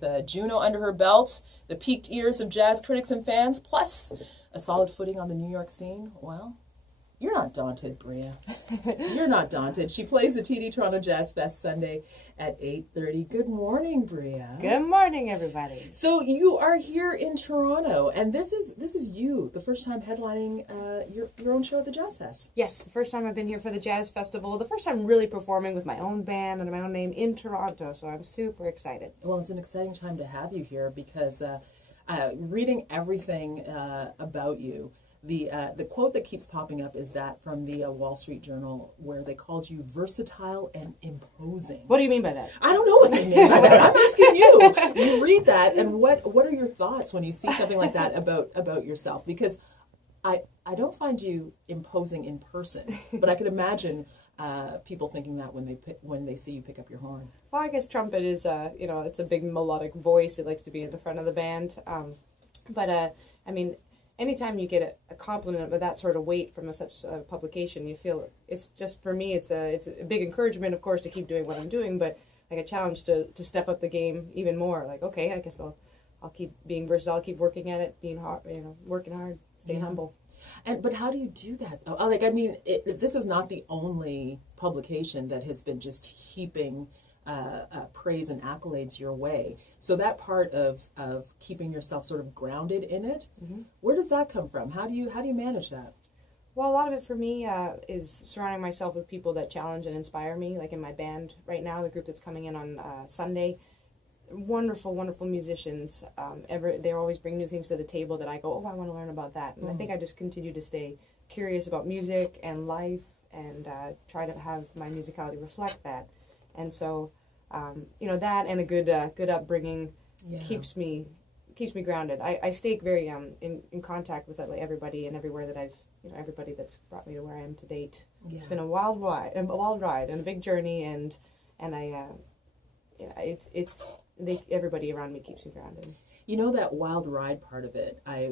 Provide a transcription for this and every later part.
With Juno under her belt, the peaked ears of jazz critics and fans, plus a solid footing on the New York scene, well, you're not daunted, Bria. You're not daunted. She plays the TD Toronto Jazz Fest Sunday at 8:30. Good morning, Bria. Good morning, everybody. So you are here in Toronto, and this is you, the first time headlining your own show at the Jazz Fest. Yes, the first time I've been here for the Jazz Festival, the first time really performing with my own band and my own name in Toronto, so I'm super excited. Well, it's an exciting time to have you here because reading everything about you, the quote that keeps popping up is that from the Wall Street Journal, where they called you versatile and imposing. What do you mean by that? I don't know what they mean by that. I'm asking you. You read that, and what are your thoughts when you see something like that about yourself? Because I don't find you imposing in person, but I could imagine people thinking that when they see you pick up your horn. Well, I guess trumpet is it's a big melodic voice. It likes to be in the front of the band, but anytime you get a compliment of that sort of weight from such a publication, you feel it's just, for me, it's a big encouragement, of course, to keep doing what I'm doing, but like a challenge to step up the game even more. Like, okay, I guess I'll keep being versatile, I'll keep working at it, being hard, working hard, staying humble. But how do you do that? This is not the only publication that has been just heaping praise and accolades your way. So that part of keeping yourself sort of grounded in it, where does that come from? How do you manage that? Well, a lot of it for me is surrounding myself with people that challenge and inspire me. Like in my band right now, the group that's coming in on Sunday, wonderful, wonderful musicians. They always bring new things to the table that I go, oh, I want to learn about that. And I think I just continue to stay curious about music and life and try to have my musicality reflect that. And so, that and a good upbringing keeps me grounded. I stay very in contact with everybody and everywhere that everybody that's brought me to where I am to date. Yeah. It's been a wild ride and a big journey, and everybody around me keeps me grounded. You know, that wild ride part of it. I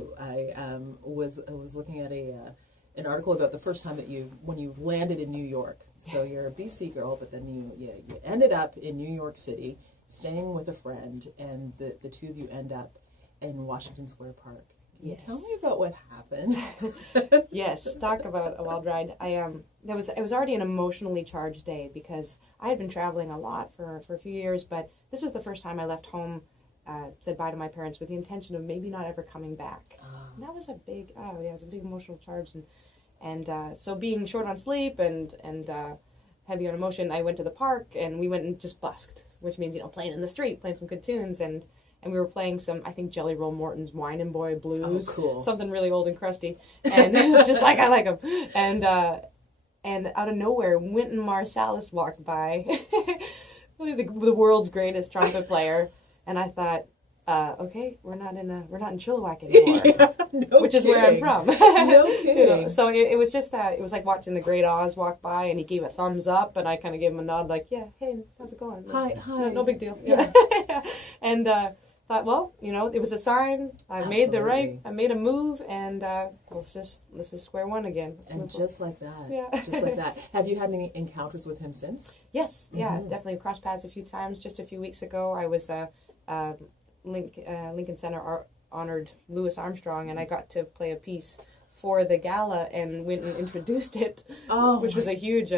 was looking at an article about the first time when you landed in New York. So you're a BC girl, but then you ended up in New York City, staying with a friend, and the two of you end up in Washington Square Park. Can you tell me about what happened? Yes, talk about a wild ride. It was already an emotionally charged day because I had been traveling a lot for a few years, but this was the first time I left home, said bye to my parents with the intention of maybe not ever coming back. And that was a big emotional charge, and so being short on sleep and heavy on emotion, I went to the park and we went and just busked, which means playing in the street, playing some good tunes, and we were playing some, I think, Jelly Roll Morton's Wine and Boy Blues. Oh, cool. Something really old and crusty, and just like I like them. And out of nowhere, Wynton Marsalis walked by, the world's greatest trumpet player, and I thought, okay, we're not in Chilliwack anymore, which is kidding. Where I'm from. No kidding. So it was just it was like watching the Great Oz walk by, and he gave a thumbs up, and I kind of gave him a nod, like, yeah, hey, how's it going? Hi. No big deal. Yeah. And thought, well, it was a sign. I made a move, and let's just square one again. And just like that. Yeah. Just like that. Have you had any encounters with him since? Yes. Yeah. Definitely crossed paths a few times. Just a few weeks ago, I was Lincoln Center honored Louis Armstrong, and I got to play a piece for the gala, and Wynton introduced it, which was a huge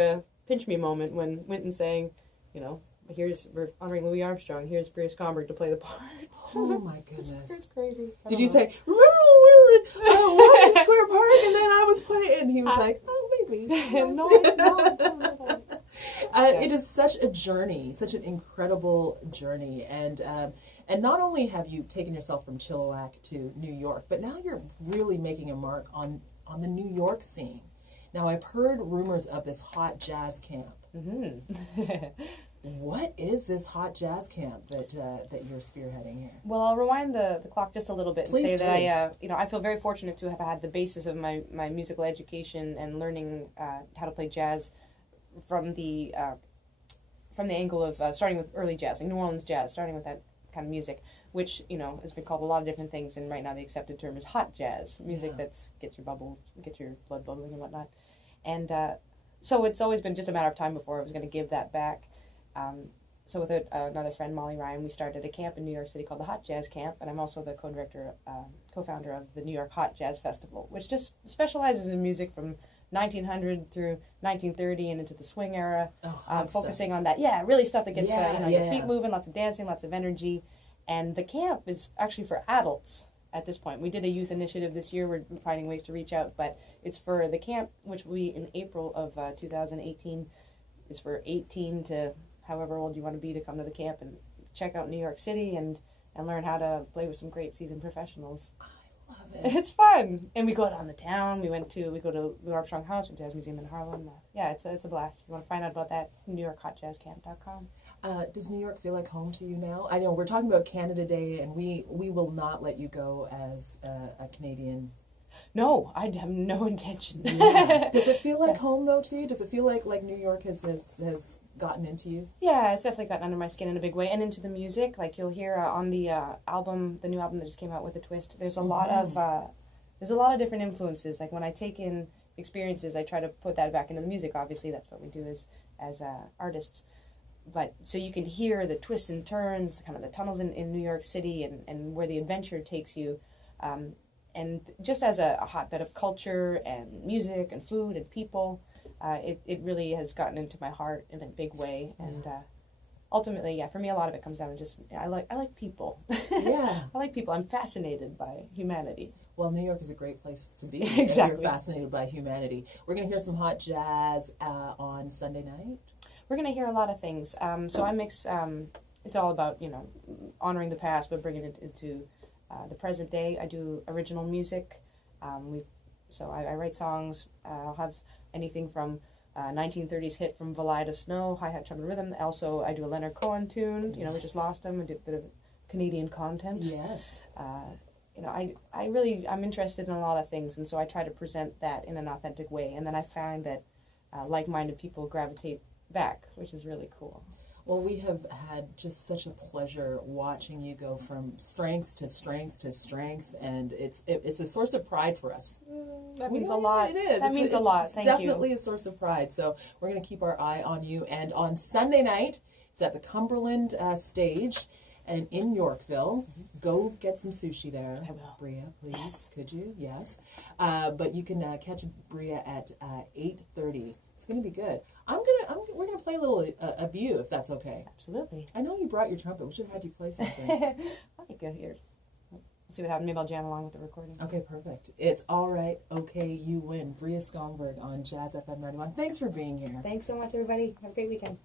pinch me moment when Wynton saying, we're honoring Louis Armstrong, here's Bria Skonberg to play the part. Oh my goodness. It's crazy. Did you say, remember when we were in Washington Square Park and then I was playing, and he was like, oh, maybe. No. It is such a journey, such an incredible journey, and not only have you taken yourself from Chilliwack to New York, but now you're really making a mark on the New York scene. Now, I've heard rumors of this hot jazz camp. What is this hot jazz camp that you're spearheading here? Well, I'll rewind the clock just a little bit and Please say that I feel very fortunate to have had the basis of my musical education and learning how to play jazz from the angle of starting with early jazz, like New Orleans jazz, starting with that kind of music, which has been called a lot of different things, and right now the accepted term is hot jazz music. That's gets your blood bubbling and whatnot, and so it's always been just a matter of time before I was going to give that back. so with another friend, Molly Ryan, we started a camp in New York City called the Hot Jazz Camp, and I'm also the co-founder of the New York Hot Jazz Festival, which just specializes in music from 1900 through 1930 and into the swing era, focusing on that. Yeah, really stuff that gets your feet moving, lots of dancing, lots of energy. And the camp is actually for adults at this point. We did a youth initiative this year. We're finding ways to reach out, but it's for the camp, which we, in April of 2018, is for 18 to however old you want to be to come to the camp and check out New York City and learn how to play with some great seasoned professionals. I love it. It's fun. And we go down the town. We go to the Armstrong House, which Jazz Museum in Harlem. It's a blast. If you want to find out about that, NewYorkHotJazzCamp.com. Does New York feel like home to you now? I know we're talking about Canada Day, and we will not let you go as a Canadian. No, I have no intention. Yeah. Does it feel like home, though, to you? Does it feel like New York has gotten into you? Yeah, it's definitely gotten under my skin in a big way, and into the music. Like you'll hear on the new album that just came out with a twist. There's a lot of different influences. Like when I take in experiences, I try to put that back into the music. Obviously, that's what we do as artists. But so you can hear the twists and turns, kind of the tunnels in New York City, and where the adventure takes you. And just as a hotbed of culture and music and food and people, it really has gotten into my heart in a big way. And ultimately, for me, a lot of it comes down to just I like people. Yeah, I like people. I'm fascinated by humanity. Well, New York is a great place to be. Exactly. You're fascinated by humanity. We're going to hear some hot jazz on Sunday night. We're going to hear a lot of things. So I mix. It's all about honoring the past, but bringing it into the present day. I do original music. I write songs. I'll have anything from 1930s hit from Valida Snow, hi-hat, trumpet, rhythm. Also, I do a Leonard Cohen tune. We just lost him. I did a bit of Canadian content. Yes. I'm interested in a lot of things, and so I try to present that in an authentic way. And then I find that like-minded people gravitate back, which is really cool. Well, we have had just such a pleasure watching you go from strength to strength to strength, and it's a source of pride for us. That means a lot. It is. That means a lot. Thank you. It's definitely a source of pride. So we're going to keep our eye on you. And on Sunday night, it's at the Cumberland stage, and in Yorkville. Go get some sushi there. I will. Bria, please. Yes. Could you? Yes. But you can catch Bria at 8:30. It's going to be good. We're gonna play a little a view, if that's okay. Absolutely. I know you brought your trumpet. We should have had you play something. I go here. We'll see what happens. Maybe I'll jam along with the recording. Okay, perfect. It's all right. Okay, you win. Bria Skonberg on Jazz FM 91. Thanks for being here. Thanks so much, everybody. Have a great weekend.